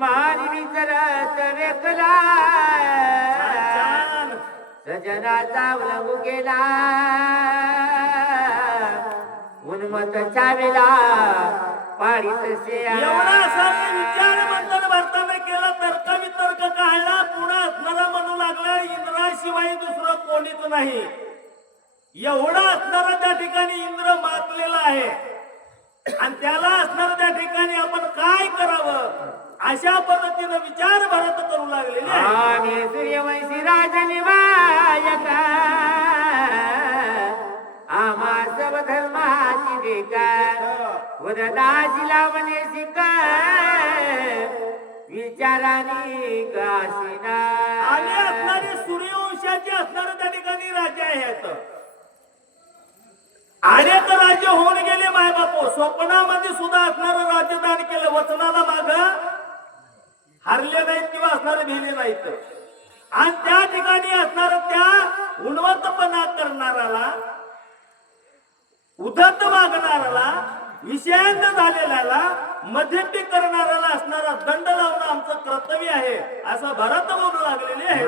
विमान विचरत वेकला सजनाचा उलंघू गेला उन्मत छावेला पाडीत एवढा असा विचार मंथन भारताने केला, तर्क काढला, पुढे असणारा म्हणू लागला इंद्राशिवाय दुसरं कोणीच नाही. एवढा असणारा त्या ठिकाणी इंद्र मातलेला आहे आणि त्याला असणारा त्या ठिकाणी आपण काय करावं अशा पद्धतीने विचार भरत करू लागलेले आहे. सूर्यवंशी राजनिवायका आम्हा सब धर्माची देका वदनाची लावणे शिका विचाराने काशिना. आणि असणारे सूर्यवंशाचे असणारे त्या ठिकाणी राज्य आहेत. अनेक राज्य होऊन गेले मायबापू, स्वप्नामध्ये सुद्धा असणारं राज्यदान केलं, वचनाला माग हरले नाहीत किंवा असणारे भिले नाहीत. आणि त्या ठिकाणी असणार त्या उन्मत्तपणा करणाराला, उद्धत मागणाराला, विषयांत झालेल्याला, मध्यस्थी करणाऱ्याला असणारा दंड लावणं आमचं कर्तव्य आहे असं भरत बोलू लागलेले आहे.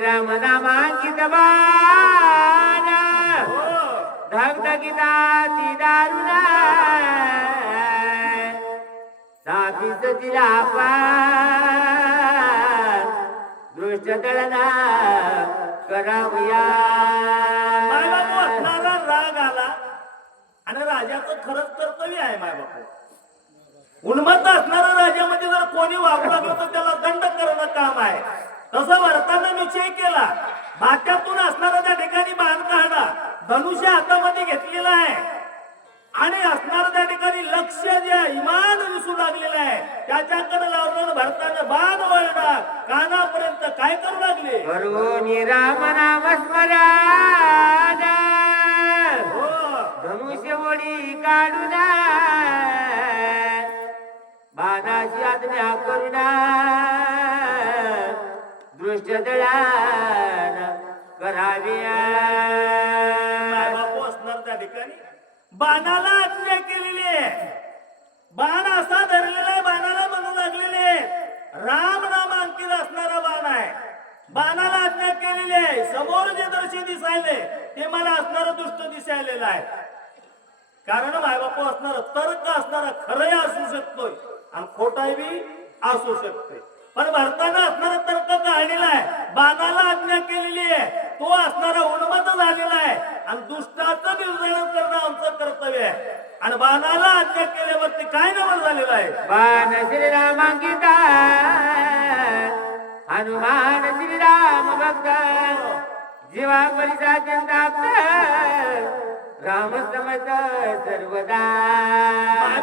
राम नामांकित बाण धगधगिताती दारुणा साथीच तिला दृष्ट दळना करावया. मायबापू असणारा राग आला आणि राजाचं खरंच कर्तव्य आहे मायबापू. उन्मत्त असणाऱ्या राज्यामध्ये जर कोणी वागू लागलं तर त्याला दंड करणं काम आहे. तसं भारतानं निश्चय केला, भात्यातून असणारा त्या ठिकाणी बाण काढला, धनुष्य हातामध्ये घेतलेला आहे आणि असणारा त्या ठिकाणी लक्ष जे इमान दिसू लागलेलं आहे त्याच्याकडे लावून भारतानं बाण वळणार कानापर्यंत काय करू लागले. करुणी राम नाम स्मरण धनुष्य वडी काढून बाणाची आज्ञा करुणा दृष्ट दळान करावी. बापू असणार त्या ठिकाणी बाणाला आज्ञा केलेली आहे. बाण असा धरलेला आहे, बाणाला म्हणू लागलेले राम नाम अंकित असणारा बाण आहे. बाणाला आज्ञा केलेली आहे. समोर जे दृश्य दिसायले ते मला असणारा दुष्ट दिसायलेलं आहे. कारण मायबापू असणार तर्क असणारा खरंही असू शकतोय आणि खोटाही बी असू शकते. पण भारतानं असणारा तर्क काढलेला आहे, बाणाला आज्ञा केलेली आहे, तो असणारा उन्मत्त झालेला आहे आणि दुष्टाचं निर्धारण करणं आमचं कर्तव्य आहे. आणि बाणाला आज्ञा केल्यावरती काय नवल झालेलं आहे. बाण श्रीरामांकिता हनुमान श्रीराम भक्त जीवा परिचा राम समज सर्वदा.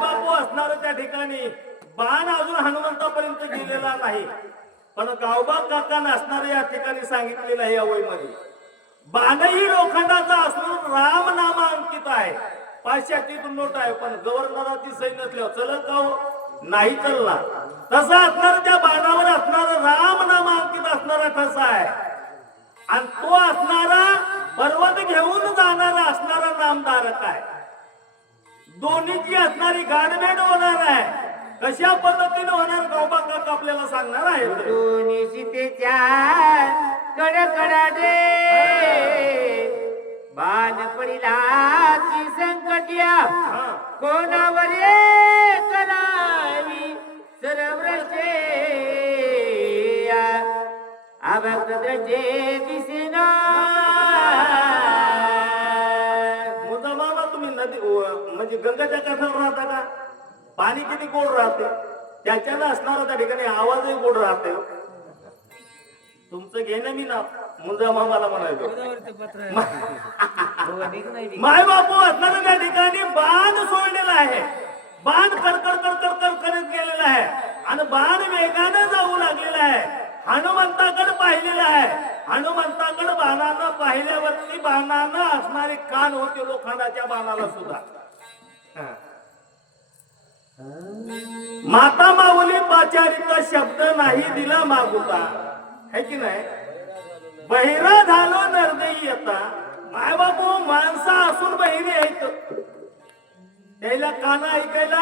बापू असणार त्या ठिकाणी बाण अजून हनुमंतापर्यंत गेलेला नाही, पण गावबा काकांना असणार या ठिकाणी सांगितलेलं आहे. या वहीमध्ये बाणही लोखंडाचा असून राम नामा अंकित आहे. 500 नोट आहे, पण गव्हर्नराची सही नसल्यावर चलत का हो? नाही चालला. तसा असणार त्या बाणावर असणारा राम नामा अंकित असणारा ठसा आहे आणि तो असणारा पर्वत घेऊन जाणारा असणारा नामधारक आहे. दोन्हीची असणारी गाडबेड होणार आहे. कशा पद्धतीने होणार गावबा काका आपल्याला सांगणार आहे. दोन्ही सीतेच्या कडकडाडे बाण पडिला ती संकट्या कोणावर करावी सर्वश्रे अभक्त द्रष्टे दिसेना. मुद्दामाला तुम्ही नदी म्हणजे गंगाच्या काठावर राहता का? पाणी किती गोड राहते, त्याच्यानं असणारा त्या ठिकाणी आवाजही गोड राहते. तुमचं घेणं मी ना मुंजा मामाला म्हणायचो. माय बापू असणारा त्या ठिकाणी बाण सोडलेला आहे. बाण करकर करकर कर करत गेलेला आहे आणि बाण वेगानं जाऊ लागलेला आहे. हनुमंताकडे पाहिलेला आहे. हनुमंताकडे बाणानं पाहिल्यावरती बाणानं असणारे कान होते लोखंडाच्या बाणाला सुद्धा. माता माऊली पाचारित शब्द नाही दिला मागुता है की नाही. बहिरा झालो निर्दयी येता. माय बापू माणसं असून बहिरे आहेत, त्याला काना ऐकायला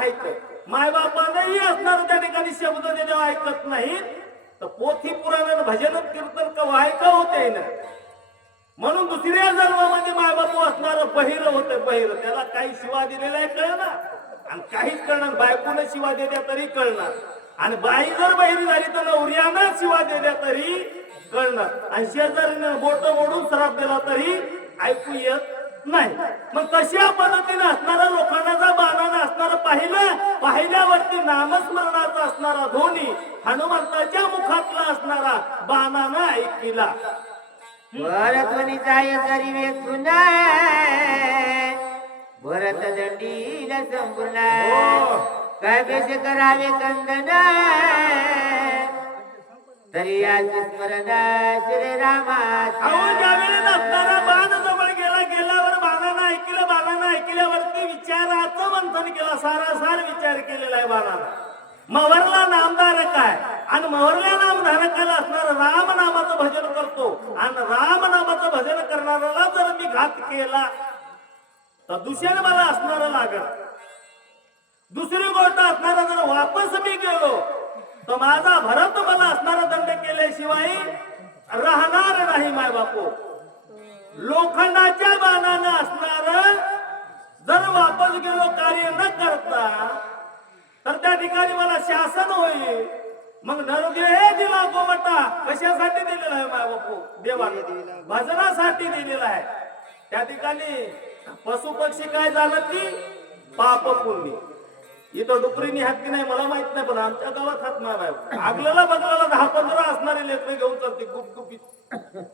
नाहीत, मायबापानंही असणार त्या ठिकाणी शब्द देण्यावर ऐकत नाहीत, तर पोथी पुराण भजन कीर्तन कवा ऐका होते ना. म्हणून दुसऱ्या जन्मामध्ये मायबाप असणार बहिर होते, बहिर. त्याला काही शिवा दिलेला आहे कळणार आणि काहीच कळणार. बायकोनं शिवा देत्या तरी कळणार, आणि बाई जर बहिरी झाली तर नवऱ्यानं शिवा दिल्या तरी कळणार, आणि शेजारीनं बोट मोडून श्राप दिला तरी ऐकू येत नाही. मग तशा पद्धतीने असणारा लोखंडाचा बाणानं असणारा पाहिल्यावरती नामस्मरणाचा असणारा ध्वनी हनुमंताच्या मुखातला असणारा बाणानं ऐकिला. भरत जाय करी वेचून भरत दंडीला संपूर्ण काय बेस करावे कंदन तरी आज स्मरण श्रीरामाचा. अहो ज्यावेळेस असणारा बाण जवळ गेल्यावर बाणानं ऐकल्यावरती विचाराचं मंथन केलं, सारासार विचार केलेला आहे बाणानं. मवरला नामधारक आहे आणि मवरल्या नामधारकाला असणार राम नामाचं भजन करतो, आणि राम नामाचं भजन करणाऱ्याला जर मी घात केला तर दुसऱ्याने मला असणार लागल. दुसरी गोष्ट असणारा जर वापस मी गेलो तर माझा भरत मला असणारा दंड केल्याशिवाय राहणार नाही. माय बापू, लोखंडाच्या बाणानं असणार जर वापस गेलो कार्य न करता तर त्या ठिकाणी मला शासन होईल. मग नरदेह दिला गोवटा कशासाठी दिलेला आहे माय बापू? देवाने भजनासाठी दिलेला आहे. त्या ठिकाणी पशु पक्षी काय झालं की पाप पुण्य. इथं डुकरीनी हत्ती नाही मला माहित नाही, पण आमच्या गावात हात नाही बाय. आगलेला बघलेला 10-15 असणारे लेकरं घेऊन चालते गुपगुपीत.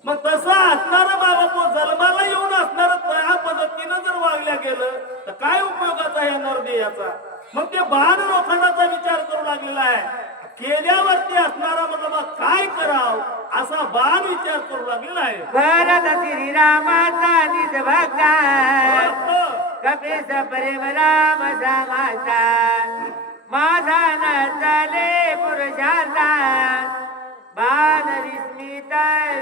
मग तसं असणारं माय बापू जन्माला येऊन असणार त्या पद्धतीनं जर वागल्या गेलं तर काय उपयोगाचा आहे नरदेहाचा? मग ते बाण लोखंडाचा विचार करू लागलेला आहे. केल्यावरती असणारा मतलब काय कराव असा बाण विचार करू लागलेला आहे. भरत श्रीरामाचा निज भक्ता कपीस प्रेम राम समाचा माझा न चाले पुरुषाचा बाण विस्मित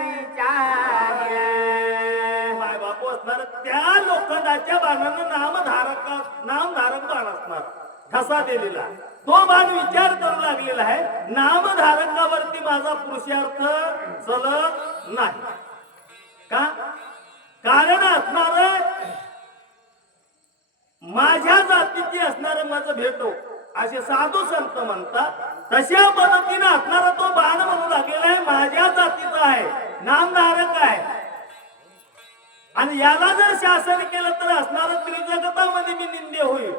विचार्य. माय बापू असणार त्या लोखंडाच्या बाणानं नामधारक बाण असणार ठसा दिलेला. तो बाण विचार करू लागलेला आहे, नामधारकावरती माझा पुरुषार्थ चलत नाही का? कारण असणार माझ्या जातीची असणार माझं भेटो असे साधू संत म्हणतात. तशा पद्धतीने असणारा तो बाण म्हणू लागलेला आहे माझ्या जातीचा आहे, नामधारक आहे, आणि याला जर शासन केलं तर असणार त्रिजगतामध्ये मी निंदे होईल.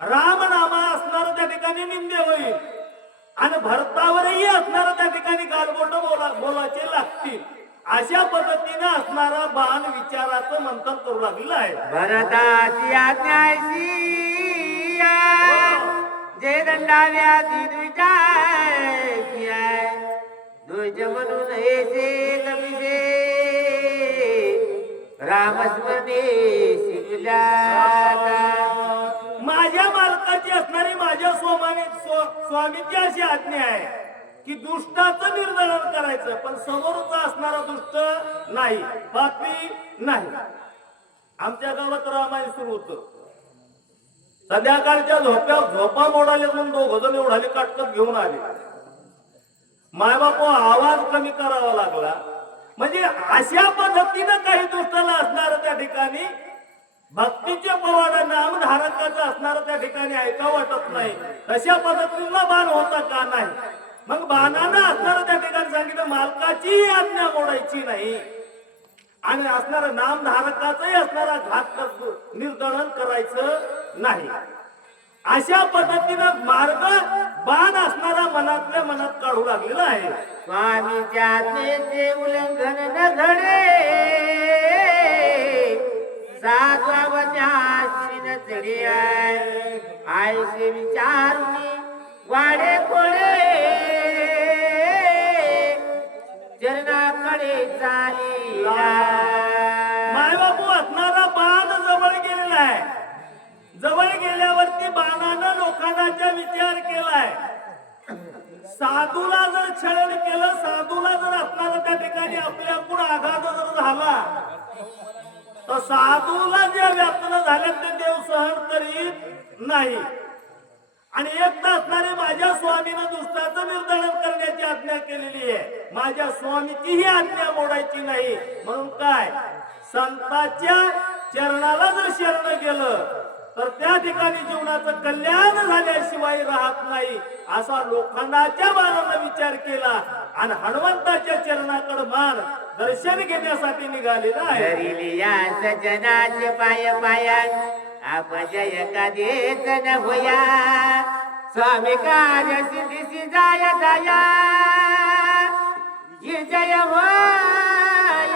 राम नामा असणार त्या ठिकाणी निंदे होईल, आणि भरतावरही असणार त्या ठिकाणी गालबोट बोलाचे लागतील. अशा पद्धतीने असणारा बाण विचाराचं मंथन करू लागलेलं आहे. भरताची आज्ञाशी जे दंडाव्याधी द्विजाची द्विज म्हणून हे कविजे रामस्मरणे शिकल्या. माझ्या मालकाची असणारी माझ्या स्वामीची अशी आज्ञा आहे की दुष्टाचं निर्दलन करायचं, पण समोरचा असणारा दुष्ट नाही, पापी नाही. आमच्या गावात रामायण सुरू होतं. संध्याकाळच्या झोपा मोडाले म्हणून 2 जण एवढाले काटकत घेऊन आले. मायबापू आवाज कमी करावा लागला. म्हणजे अशा पद्धतीनं काही दुष्टाला असणार त्या ठिकाणी भक्तीचे पवाडा नामधारकाचं असणार त्या ठिकाणी ऐका वाटत नाही. तशा पद्धतीला बाण होता का नाही? मग बाणानं असणार त्या ठिकाणी सांगितलं मालकाची आज्ञा मोडायची नाही, आणि असणारा नामधारकाचंही असणारा घात निर्दलन करायचं नाही. अशा पद्धतीनं मार्ग बाण असणारा मनातल्या मनात काढू लागलेला आहे. स्वामीच्या आज्ञेचे उल्लंघन न घडे साधवावन्यासीन चढे आयसे विचारुनी वाडे कोडे चरणाकडे चालिला. मायबापू असणारा बाण जवळ गेलेला आहे. जवळ गेल्यावरती बाणानं लोखंडाचा विचार केलाय. साधूला जर छळण केलं, साधूला जर असणारा त्या ठिकाणी आपल्याकडून आघात जर झाला तर साधूला जे व्यापन झाले ते देव सहन करीत नाही. आणि एकटा असणारे माझ्या स्वामीनं दुसऱ्याचं निर्धारण करण्याची आज्ञा केलेली आहे. माझ्या स्वामीची ही आज्ञा मोडायची नाही. म्हणून काय, संतांच्या चरणाला जर शरण गेलं तर त्या ठिकाणी जीवनाचं कल्याण झाल्याशिवाय राहत नाही, असा लोखंडाच्या बाणानं विचार केला आणि हनुमंताच्या चरणाकडे मान दर्शन घेण्यासाठी निघालेला आहे. धरिली या सजनाचे पाय पाया अपजय कधीच न होया. स्वामी कार्य सिद्धीसी जाय जाया ही जय होय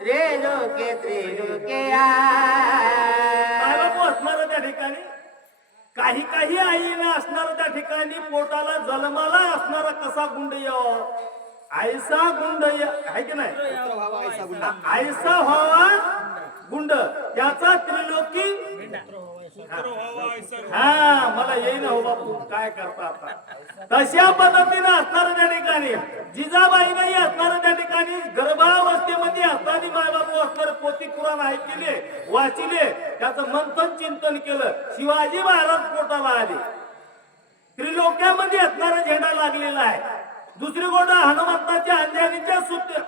त्रिलोके त्रिलोके काय बाबू असणार त्या ठिकाणी, काही काही आईने असणार त्या ठिकाणी पोटाला जन्माला असणारा कसा गुंड यावा, आयसा गुंड आहे की नाही, आयसा व्हावा गुंड त्याचा त्रिलोकी. हा मला येईन हो बापू, काय करता आता. तशा पद्धतीने असणार त्या ठिकाणी जिजाबाईने असणार त्या ठिकाणी गर्भावस्थेमध्ये असताना माय बापू असणार पोथी पुराण ऐकले वाचिले, त्याचं मंथन चिंतन केलं. शिवाजी महाराज पोटाला आले, त्रिलोक्यामध्ये असणारा झेंडा लागलेला आहे. दुसरी गोष्ट हनुमंताच्या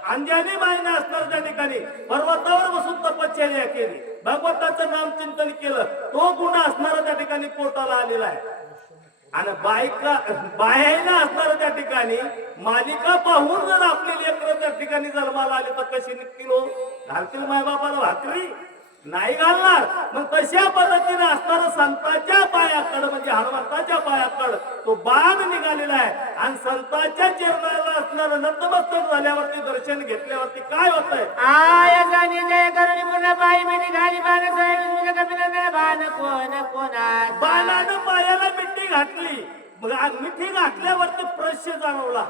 अंजनी बाईने असणार त्या ठिकाणी पर्वतावर बसून तपश्चर्या केली, भगवंताचं नाम चिंतन केलं. तो गुण असणारा त्या ठिकाणी पोटाला आलेला आहे. आणि बायाला असणार त्या ठिकाणी मालिका पाहून जर आपले लेकरं त्या ठिकाणी जन्माला आले तर कशी निघतील हो? घालतील मायबापाला भाकरी? नाही घालणार. मग तशा पद्धतीने असणारा संतांच्या पायाकडे म्हणजे हनुमंताच्या पायाकडे तो बाण निघालेला आहे. आणि संतांच्या चरणाला असणार नतमस्तक झाल्यावरती दर्शन घेतल्यावरती काय होतंय, आय गाणी जय करुणी पूर्ण पायी मी निघाली बाण सोय तुझ्या कपिला बाण कोण कोणा. बाणानं पायाला मिठी घातली. मग मिठी घातल्यावरती प्रश्न जाणवला,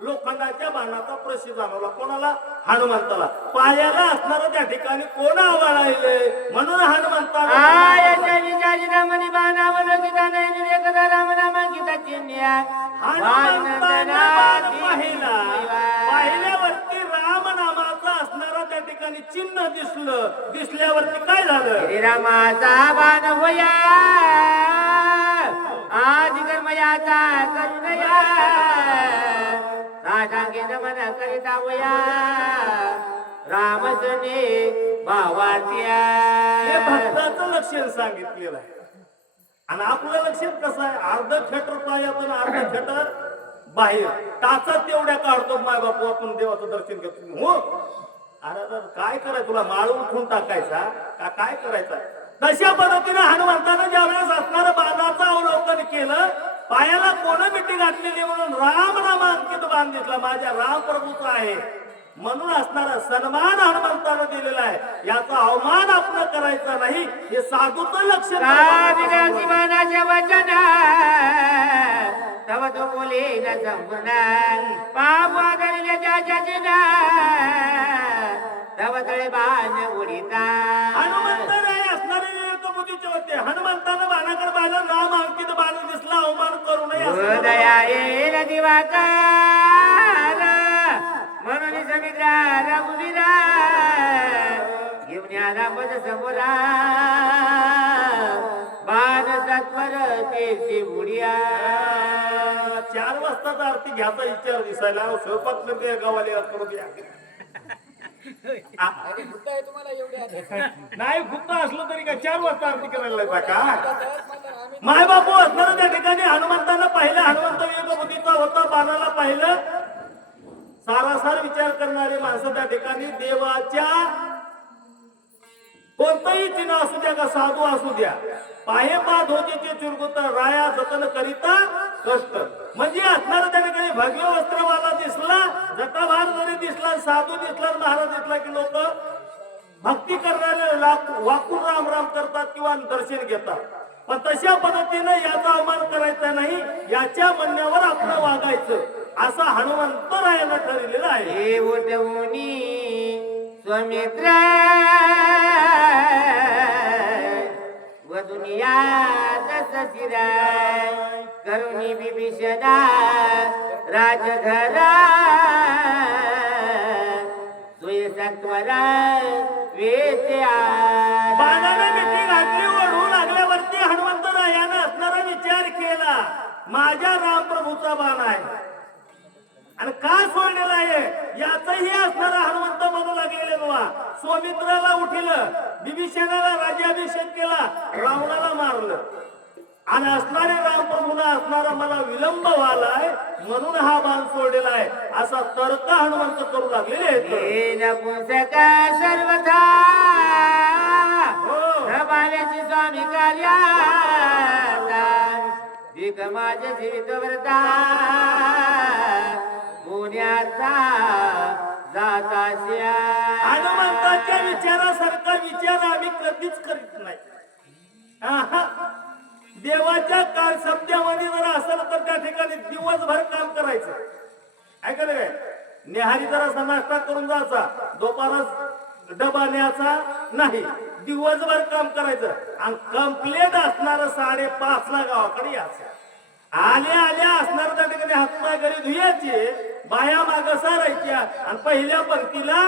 लोखंडाच्या बाणाचा प्रश्न जाणवला. कोणाला? हनुमंताला. पायाला असणार त्या ठिकाणी कोण आवाळायले म्हणून हनुमंताला आय जय रामनी बाणावलो गीता नाही एकदा राम नाम गीता चिन्या. हनुमंताला बाण पाहिला. पाहिल्यावरती राम नामाचा असणारा त्या ठिकाणी चिन्ह दिसल्यावरती काय झालं, श्रीरामाचा बाण होया आदि कर्मयाचा करुणया साठांगे नमन करिता होया रामसने भावाच्या. हे भक्ताचं लक्षण सांगितलेलं आहे. आणि आपलं लक्षण कसं आहे, अर्ध खेटर पायातून अर्ध खेटर बाहेर टाचा तेवढ्या काढतो माय बापू आपण देवाचं दर्शन घेतो. हो अरे तर काय करायचं, तुला माळ उठून टाकायचा का काय करायचा. तशा पद्धतीने हनुमंतानं ज्यावेळेस असणारं बाणाचं अवलोकन केलं, पायाला कोण मिठी घातलेली म्हणून राम नामांकित बाण दिसला, माझ्या राम प्रभूचा आहे म्हणून असणारा सन्मान हनुमंतानं दिलेला आहे. याचा अवमान आपण करायचा नाही, हे साधूचं लक्षण. बाणाच्या वचना तव तो बोले न संपूर्ण पाप आदरल्याच्या जजना तव तळे बाण उडिता. हनुमंतानं असणारे विवेकबुद्धीचे होते. हनुमंतानं बाणाकडे पाहिलं, नाम अंकित बाण दिसला, अवमान करू नये. दया येईल दिवाकार म्हणून समित्रा रघुवीरा घेऊन आला पद समोरा बाण सत्वर ते उडिया. 4 वाजताचा आरती घ्यायचा विचार दिसायला स्वयंपाक मध्ये गावाला करू द्या. नाही गुप्त असलं तरी काय 4 वाजता आरती करायला लागला का? माय बापू असणार त्या ठिकाणी हनुमंताला पाहिलं, हनुमंत विवेकबुद्धीचा होता, बाणाला पाहिलं. सारासार विचार करणारे माणसं त्या ठिकाणी देवाच्या कोणतंही चिन्ह असू द्या का साधू असू द्या, पाहे पा धोतीचे चुरगुत राया जतन करिता कष्ट. म्हणजे असणार त्या ठिकाणी भगवे वस्त्रवाला दिसला, जटाभार जरी दिसला, साधू दिसला, महाराज दिसला की लोक भक्ती करणारे वाकून राम राम करतात किंवा दर्शन घेतात. पण तशा पद्धतीने याचा अवमान करायचा नाही, याच्या म्हणण्यावर आपलं वागायचं असं हनुमंतरायानं ठरलेलं आहे. हे उठवणी स्वमित्र व दुनिया दसशिरा करुणी बिभीषणा राजधरा सोय सत्वरा वेत्या. बाणाने मिठी घातली, ओढू लागल्यावरती हनुमंतरायानं असणारा विचार केला. गेला माझ्या रामप्रभूचा बाण आहे आणि का सोडलेला आहे याचही असणारा हनुमंत म्हणू लागलेले बाबा. सौमित्राला उठिलं, विभीषणाला राज्याभिषेक केला, रावणाला मारलं आणि असणारे रामप्रभूला असणारा मला विलंब व्हालाय म्हणून हा बाण सोडलेला आहे असा तर्क हनुमंत करू लागलेले आहेत. हे नपुंसका सर्वथा प्रभाव्याची स्वामी कार्याला दिग माझे जीवित व्रता पुण्याचा जातास्या. हनुमंताच्या विचारासारखा विचार आम्ही कधीच करीत नाही. आहा. देवाच्या काळ शब्दामध्ये जर असेल तर त्या ठिकाणी दिवसभर काम करायचं. ऐकलं काय? नेहारी जरा नाश्ता करून जायचा, दुपारच डबा न्यायचा नाही, दिवसभर काम करायचं आणि कंप्लेट असणार 5:30 ला गावाकडे यायचं. आल्या आल्या असणार त्या ठिकाणी हातपाय घरी धुयाचे, बाया माग सारायच्या आणि पहिल्या पंक्तीला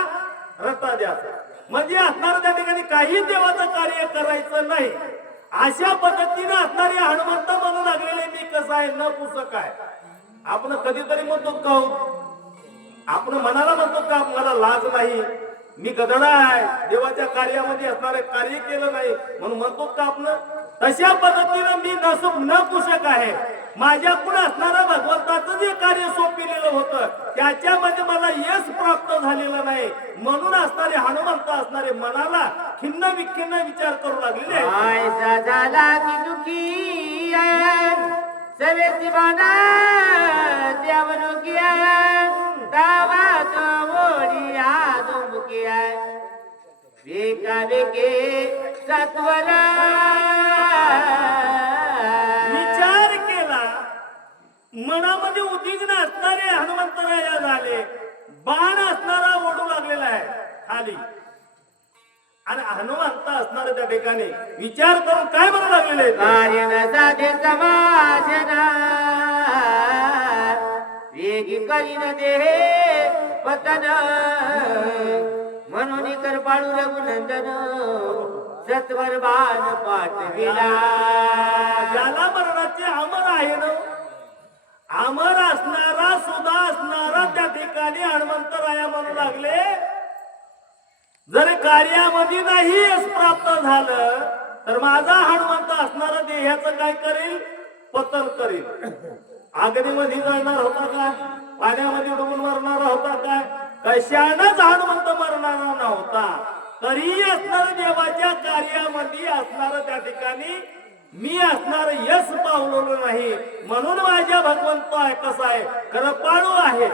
रत्ता द्यायचा. म्हणजे असणार त्या ठिकाणी काही देवाचं कार्य करायचं नाही. अशा पद्धतीने असणारे हनुमंत म्हणू लागलेले मी कसं आहे न पुसक आहे. आपण कधीतरी म्हणतो का आपण मनाला म्हणतो का मला लाज नाही, मी गधडा आहे, देवाच्या कार्यामध्ये असणारे कार्य केलं नाही म्हणून म्हणतो का आपण. तशा पद्धतीने मी न पुसक आहे. माझ्याकडून असणारं भगवंताचं जे कार्य सोपविलेलं होतं त्याच्यामध्ये मला यश प्राप्त झालेलं नाही म्हणून असणारे हनुमंत असणारे मनाला खिन्न विखिन्न विचार करू लागलेले आहेत. ऐसा झाला की दुखी सवेची बाणा त्यावरुकी दावा तो मोडी आदुमुकी वेका वेके सत्वर विचार केला, मनामध्ये उद्विग्न असणारे हनुमंतराया झाले, बाण असणारा ओढू लागलेला आहे खाली आणि हनुमंत असणार त्या ठिकाणी विचार करून काय म्हणू लागलेले कार्य न साधे समाजना वेगी करीन देहे पतन म्हणून कृपाळू रघुनंदन सत्वर बाण पाठविला. ज्याला मरणाचे अमर आहे ना, अमर असणारा सुद्धा असणारा त्या ठिकाणी हनुमंतराया म्हणू लागले जर कार्यामध्ये नाही यश प्राप्त झालं तर माझा हनुमंत असणारा देहाचं काय करेल, पतन करेल. अग्नीमध्ये जाणार होता का, पाण्यामध्ये डुबून मरणारा होता का, कशानच हनुमंत मरणारा नव्हता. तरी असणार देवाच्या कार्यामध्ये असणार त्या ठिकाणी मी असणार यश पावलेलं नाही म्हणून माझ्या भगवंत आहे कसा आहे, कृपाळू आहे,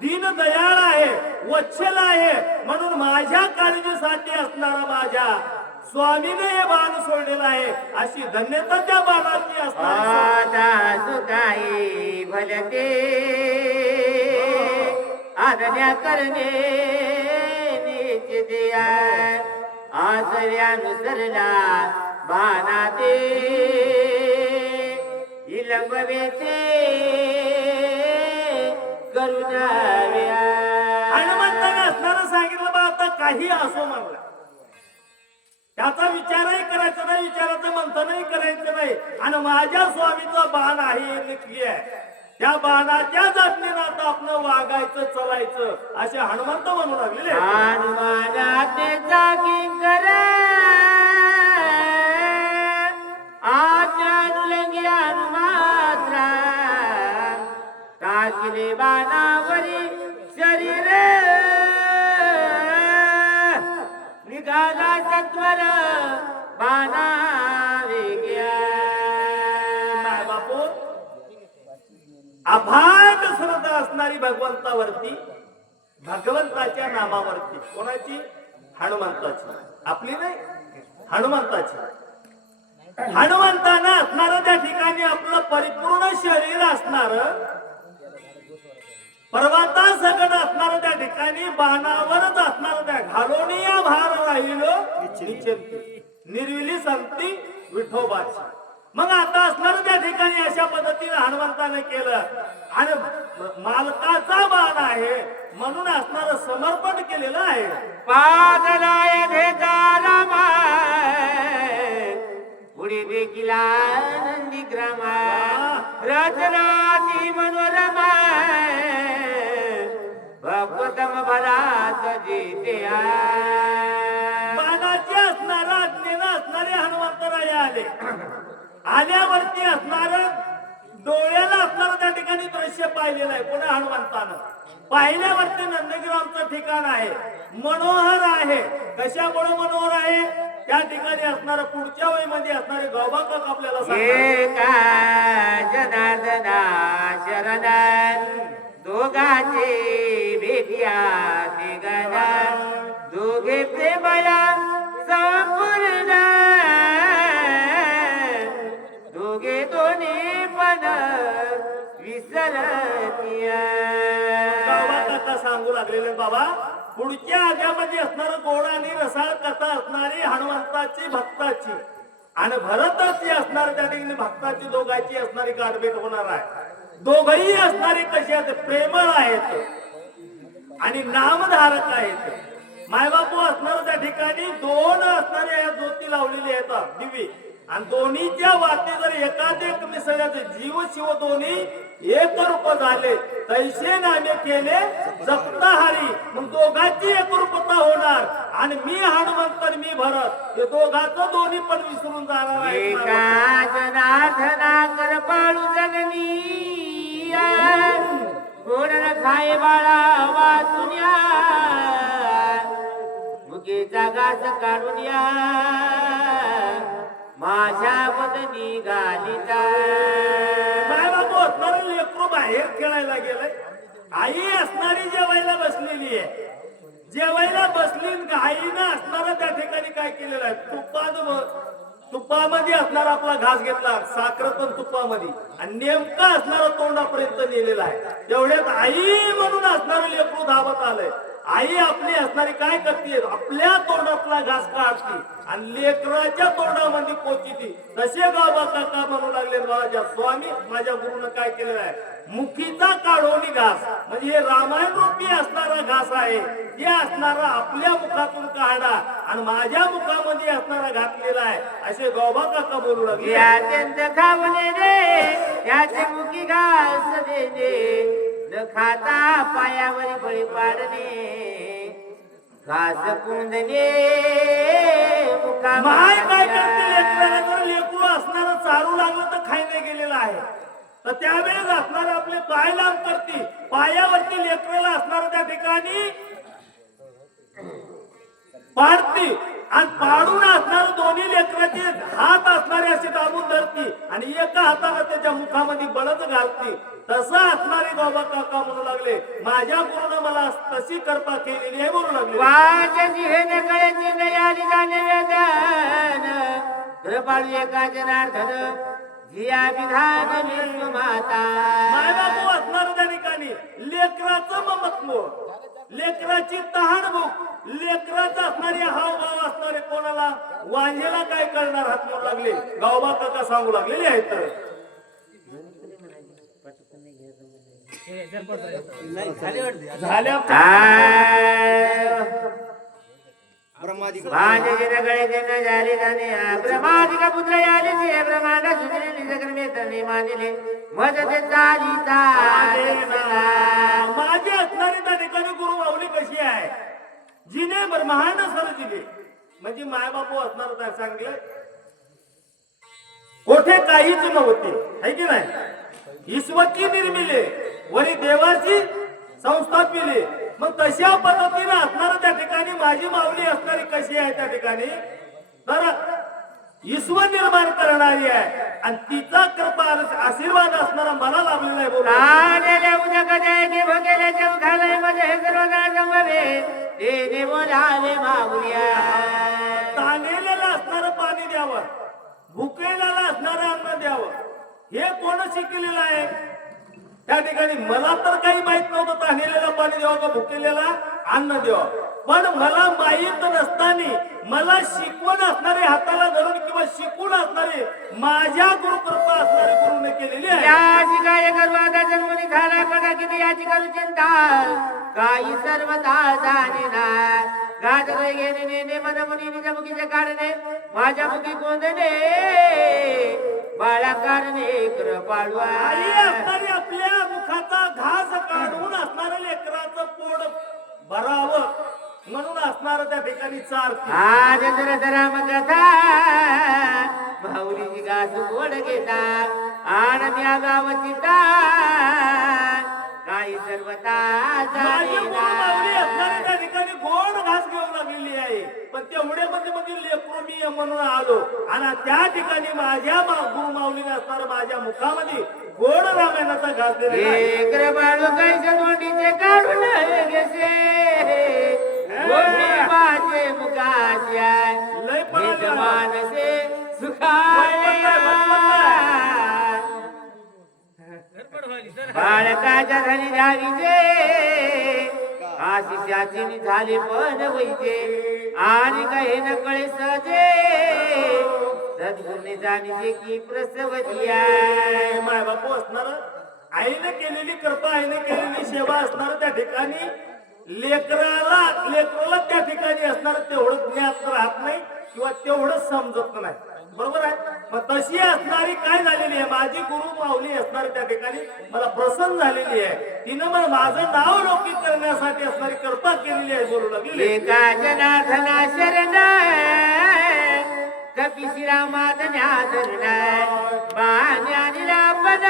दीन दयाळ आहे, वत्सल आहे म्हणून माझ्या काळजीसाठी असणारा माझ्या स्वामीने हे बाण सोडलेलं आहे अशी धन्यता त्या बाणाची असणार. सुखाई भलते आज्ञा करणे निश्चित आचर्यानुसरला बाणाते इलंबवेचे करुणाव्या. हनुमंताने असणारं सांगितलं बा आता काही असो म्हणला, त्याचा विचारही करायचा नाही, विचाराचं मंथनही करायचं नाही आणि माझ्या स्वामीचा बाण आहे नक्की आहे, त्या बाणाच्या जातीनं आता आपण वागायचं चलायचं असे हनुमंत म्हणू लागलेले. हनुमानातेचा किंकर आज्ञानुलंगी हनुमात्रा टाकिले बाणावरी शरीर निघाला सत्वर बाणा वेग्या. माय बापू अफाट श्रद्धा असणारी भगवंतावरती, भगवंताच्या नामावरती. कोणाची? हनुमंताची. आपली नाही, हनुमंताची. हनुमंतानं असणार त्या ठिकाणी आपलं परिपूर्ण शरीर असणार, पर्वता सगळं असणार त्या ठिकाणी बाणावरच असणार त्या घालोनिया भार राहिलो निर्विली संती विठोबाची. मग आता असणार त्या ठिकाणी अशा पद्धतीने हनुमंताने केलं आणि मालकाचा बाण आहे म्हणून असणार समर्पण केलेलं आहे. पादलाय भेदाला माय पुढे देखील आनंदी ग्रामा रचनाती मनोरमा भक्तम भरात जेते बाणाचे असणारा अग्नीनं असणारे हनुमंतराय आले. आल्यावरती असणार डोळ्याला असणारं त्या ठिकाणी दृश्य पाहिलेलं आहे पुणे हनुमंतानं. पाहिल्यावरती नंदगिरामचं ठिकाण आहे, मनोहर आहे. कशामुळे मनोहर आहे? त्या ठिकाणी असणार पुढच्या वयमध्ये असणारे गौबा काका आपल्याला एका जनार्दना शरण दोघांची भेटिया निघाला दोघे प्रेमया संपूर्ण दोघे दोन्ही पण विसरतिया. गौबा काका सांगू लागलेले बाबा पुढच्या आग्यामध्ये असणारं गोड आणि रसाळ कथा असणारी हनुमंताची भक्ताची आणि भरताची असणार त्या ठिकाणी भक्ताची दोघांची असणारी गाठभेट होणार आहे. दोघही असणारे कशी आहेत? प्रेमळ आहेत आणि नामधारक आहेत. मायबापू असणार त्या ठिकाणी दोन असणारे ज्योती लावलेली आहेत दिवी आणि दोन्हीच्या वाटे जर एकाधिक मिसळल्याचे जीव शिव दोन्ही एक रूप झाले तैसे नामे केले जपताहारी. मग दोघांची एकरूपता होणार आणि मी हनुमंत आणि मी भरत हे दोघांचं दोन्ही पण विसरून जाणार आहे. एका जनार्दना करपाळू जगनी गोडन खाय बाळा वाचुन्या मुकेचा घास काढून या माझ्या बदनी घालिता. बाबू असणारं लेकरू बाहेर खेळायला गेलंय. आई असणारी जेवायला बसलेली आहे. जेवायला बसली आईनं असणारा त्या ठिकाणी काय केलेलं आहे? तुपामध्ये असणारा आपला घास घेतला साखरतून तुपामध्ये आणि नेमका असणारा तोंडापर्यंत नेलेला आहे. तेवढ्यात आई म्हणून असणारं लेकरू धावत आलंय. आई आपली असणारी काय करते? आपल्या तोंडातला घास काढते आणि लेकराच्या तोंडामध्ये पोचती. तसे गावा काका म्हणू लागले माझ्या स्वामी माझ्या गुरुनं काय केलेलं आहे? मुखीचा काढोनी घास म्हणजे हे रामायण रूपी असणारा घास आहे. हे असणारा आपल्या मुखातून काढा आणि माझ्या मुखामध्ये असणारा घातलेला आहे असे गौबा काका बोलू लागले. अत्यंत खावणे रे याचे मुखी घास देणे न खाता पायावर बळी पाडणे घास कुंदने माय काय करते? लेकराला जर लेकरू असणारं चारू लागलं तर खायला गेलेलं आहे तर त्यावेळेस असणार आपले पाय लांब करते. पायावरती लेकराला असणार त्या ठिकाणी पाडते आणि पाडून असणार दोन्ही लेकराचे हात असणारे असे दाबून धरते आणि एका हाताला त्याच्या मुखामध्ये बळच घालते. तसं असणारे बाबा काका म्हणू लागले माझ्या गुरुनं मला तशी कृपा केलेली आहे म्हणू लागले. वाजनी हे नकळ्याची नयाली जाणे वेदन कृपाळू एका जनार्दन जिया विधान विष्णू माता. मायबापू असणार त्या ठिकाणी लेकराचं ममत्व लेकराची तहानभूक लेकराचं असणारे हावभाव असणारे कोणाला वांझेला काय करणार हात म्हणू लागले. गावबा काका सांगू लागलेले आहेत. झाल्या भांजे नगळे जन झाले जाणे ब्रह्मादिका पुत्र आले ते ब्रह्मांड सुजले निजक्रमे तने मानले मदते चालिता. माझी असणारी त्या ठिकाणी गुरु माऊली कशी आहे? जिने ब्रह्मांड सर्जिले म्हणजे मायबापू असणार काय सांगले कोठे काहीच नव्हते है की नाही? ईश्वरची निर्मिले वरी देवाची संस्थापिले. मग तशा पद्धतीने असणार त्या ठिकाणी माझी माऊली असणारी कशी आहे त्या ठिकाणी? तर ईश्वर निर्माण करणारी आहे आणि तिचा कृपा आशीर्वाद असणारा मला लाभलेला आहे. बोला आलेल्या उद्या कजायने भगेल्या जग घालय मध्ये हे सर्व जमवे ते देव लावे माऊलिया. ताणलेलं असणारं पाणी द्यावं भुकेलेला असणारं अन्न द्यावं हे कोण शिकलेलं आहे? त्या ठिकाणी मला तर काही माहित नव्हतं ताणलेलं पाणी द्यावं का भुकेलेला अन्न द्यावं. पण मला माहित नसताना मला शिकवण असणारे हाताला धरून किंवा शिकून असणारे माझ्या गुरुकृपा असणारे गुरुने केलेली आहे. याची काय गर्वादा जन्मनी झाला बघा किती याची करू चिंता काही सर्वता जाणे ना गाजर घेणे नेने मन मुनी निज मुखीचे काढणे माझ्या मुखी कोंदणे बाळाकारणे कृपाळवा आई असणारी आपल्या मुखाचा घास काढून असणाऱ्या लेकराचं पोट भरावं म्हणून असणार त्या ठिकाणी चारती. आज जर राम कथा माऊलीची घास गोड घेता आनंद्या गावची काही सर्वता माझी गुरु माऊली असणारी जाणेना. त्या ठिकाणी गोड घास घेऊन लागलेली आहे, पण तेवढे मध्ये लेकरू मी म्हणून आलो आणि त्या ठिकाणी माझ्या गुरु माऊलीने असणार माझ्या मुखामध्ये गोड रामायणाचा घास दिलेला आहे. एक बाळू कैसे दोंडीचे काढून घेसे गोडी माझे मुखाचे लय पळाले. मानसे सुखाय बाळकाच्या धनी धावीचे आशिषाची झाले पण वैचे आणि काही न कळे सजे सद्गुणे जाणीचे की प्रसवती आहे. माय बापू असणार आईने केलेली कृपा आईने केलेली सेवा असणार त्या ठिकाणी लेकराला त्या ठिकाणी असणार तेवढं ज्ञात राहत नाही किंवा तेवढं समजत नाही. बरोबर आहे. मग तशी असणारी काय झालेली आहे माझी गुरु माऊली असणारी त्या ठिकाणी मला प्रसन्न झालेली आहे. तिनं मला माझं नाव लौकिक करण्यासाठी असणारी कृपा केलेली आहे. बोलू लागली एका जनार्दना शरण कपी श्रीरामात न्याधरण बाण्याला पण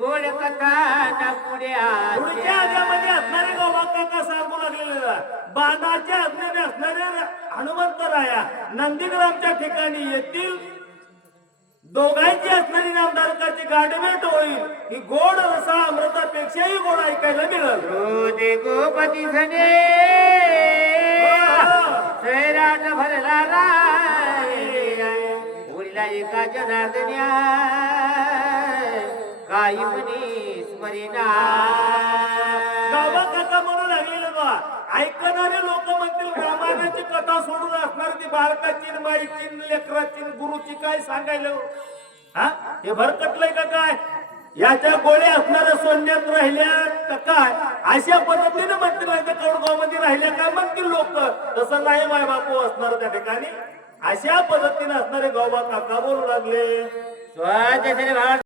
गोड कथा ना पुढे पुढच्या आध्यामध्ये असणारे गावा काका सांगू लागलेले बाणाच्या आज्ञेने असणारे हनुमंतराया नंदीग्रामच्या ठिकाणी येतील. दोघांची असणारी नामधारकाची गाठभेट होईल. ही गोड रसा अमृतापेक्षाही गोड ऐकायला मिळेल. दे गोपती धने सैराट भरला राय एका जनार्दन्या काही म्हणी स्मरिना. गावा कथा म्हणू लागलेलं बा ऐकणारे लोक म्हणतील रामायणाची कथा सोडून असणार ती बालकाची माईची लेकराची गुरुची काय सांगायला हा हे भरकटलंय का काय याच्या गोळ्या असणाऱ्या सोन्यात राहिल्या का काय अशा पद्धतीने म्हणतील कौडगाव मध्ये राहिल्या काय म्हणतील लोक. तसं नाही माय बापू असणार त्या ठिकाणी अशा पद्धतीने असणारे गावबा काका बोलू लागले. स्वतः